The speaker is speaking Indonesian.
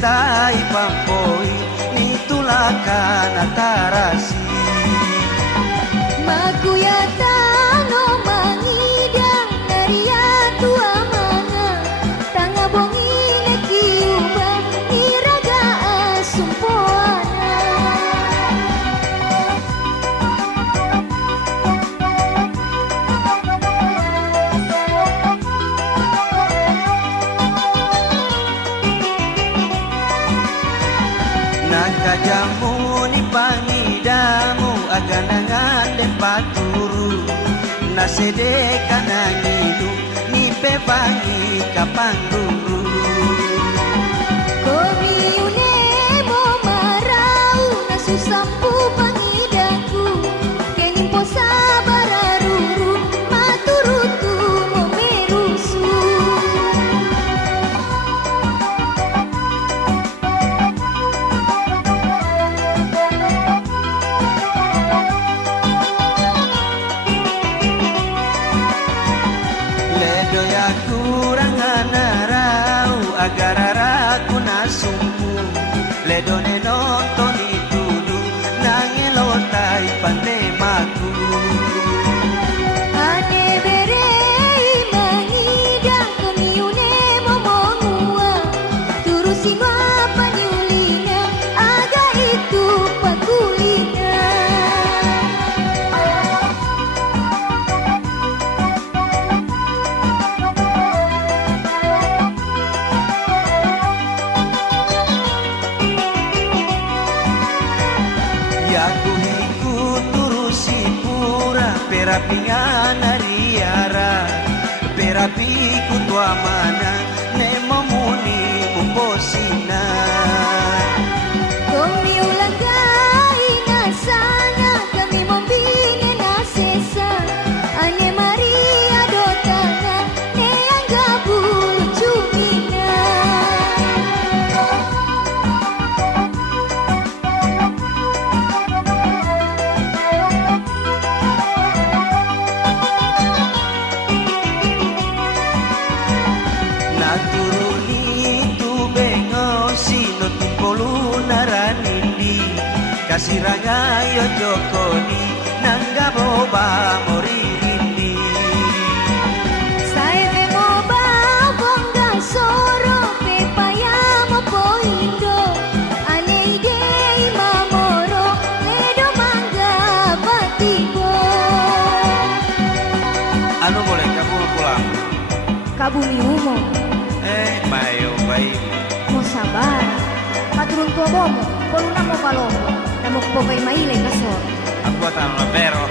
tai pampoi nitulakan atarasi Makuyata no mangidang naria tua mana tanga bongi nakiubang iraga asumpoana nakajamu ni pangidamu aganangan den paturu nasede kanangidu ni pebangi kapanguru Komiune mo marau nasusampu pangidaku kengin po sabararuru maturutu mo merusu agar aku nasumpu ledone nonton itudu nangelotai pandemaku ane berei mangidang komiune momongua turusin apa nyulina aga itu pakulina Yaku ikut turusi pura perapingan ariara perapi kutua mana nemomuni mumposina Komi ulagai nasana kami mombine nasesa ane Maria dotana ne anggabulu cumina naturuni tu bengo sino tumpolu naranindi kasih rangayo jokoni nangga boba moririndi Sae mo ba bongga soro pepaya mo poindo ane idei mamoro ledo mangga batigo anu boleh kamu pulang kabumi umo mayo baik mo sabar paturun tua bomo poluna mo palomo namo pogay maile kasor aku akan pero